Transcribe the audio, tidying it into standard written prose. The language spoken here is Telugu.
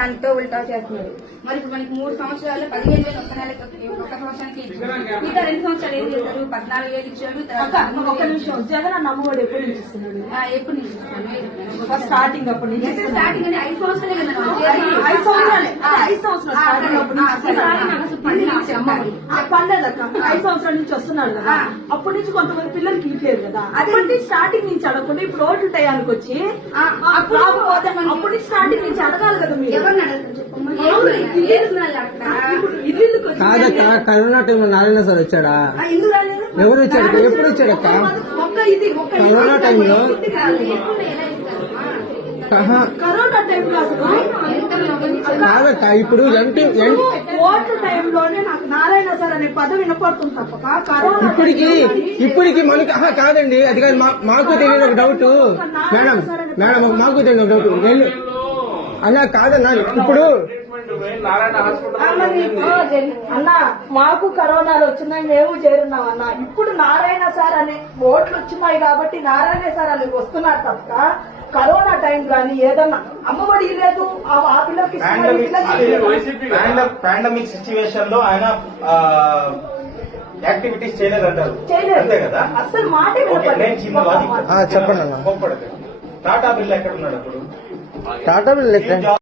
దాంతో ఉల్టా చేస్తున్నారు. మరి ఇప్పుడు మనకి 3 సంవత్సరాలు 15,000 ఒక్క సంవత్సరానికి ఇచ్చారు. మిగతా 2 సంవత్సరాలు ఏం చేశారు? 14,000 ఇచ్చాడు. ఒక్క నిమిషం, జగన్ అన్న అమ్మఒడి ఎప్పటి నుంచి ఇస్తున్నాడు? ఎప్పుడు నుంచి ఇస్తున్నాడు? స్టార్టింగ్ అప్పటి నుంచి స్టార్టింగ్ అని 5 సంవత్సరాలే కదా. 5 సంవత్సరాలే. 5 సంవత్సరాలు పర్లేదక్క. 5 సంవత్సరాల నుంచి వస్తున్నాడు కదా, అప్పటి నుంచి కొంతమంది పిల్లలకి ఇట్లేదు కదా. అప్పటి స్టార్టింగ్ నుంచి అడగకుండా ఇప్పుడు ఓట్లు టయానికి వచ్చి అప్పటి స్టార్టింగ్ నుంచి అడగాలి కదా మీరు. కాదక్క, కరోనా టైంలో నారాయణ సార్ వచ్చాడా? ఎవరు వచ్చాడు? ఎప్పుడు వచ్చాడక్క? కరోనా టైంలో. కరోనా టైంలో కాదక్క, ఇప్పుడు ఓట్ల టైంలోనే నాకు నారాయణ సార్ అనే పదవి వినపడుతుంది తప్ప కరోనా ఇప్పటికి మనకి కాదండి. అది కాదు, మాకు తెలియదు ఒక డౌట్ మేడం. మాకు తెలియదు ఒక డౌట్ అలా కాదన్నా. ఇప్పుడు అన్న మాకు కరోనాలు వచ్చినాయి, మేము చేరున్నాం అన్న. ఇప్పుడు నారాయణ సార్ అనే ఓట్లు వచ్చినాయి కాబట్టి నారాయణ సార్ అని వస్తున్నారు తప్ప కరోనా టైం కానీ ఏదన్నా అమ్మఒడి లేదు ఆ పిల్లలకి పాండమిక్ సిచ్యువేషన్ లో ఆయన యాక్టివిటీస్ చేయలేదంటారు. అంతే కదా, అసలు మాటే చెప్పండి. టాటా బిర్లా ఎక్కడ ఉన్నాడు అప్పుడు? టాటా బిర్లా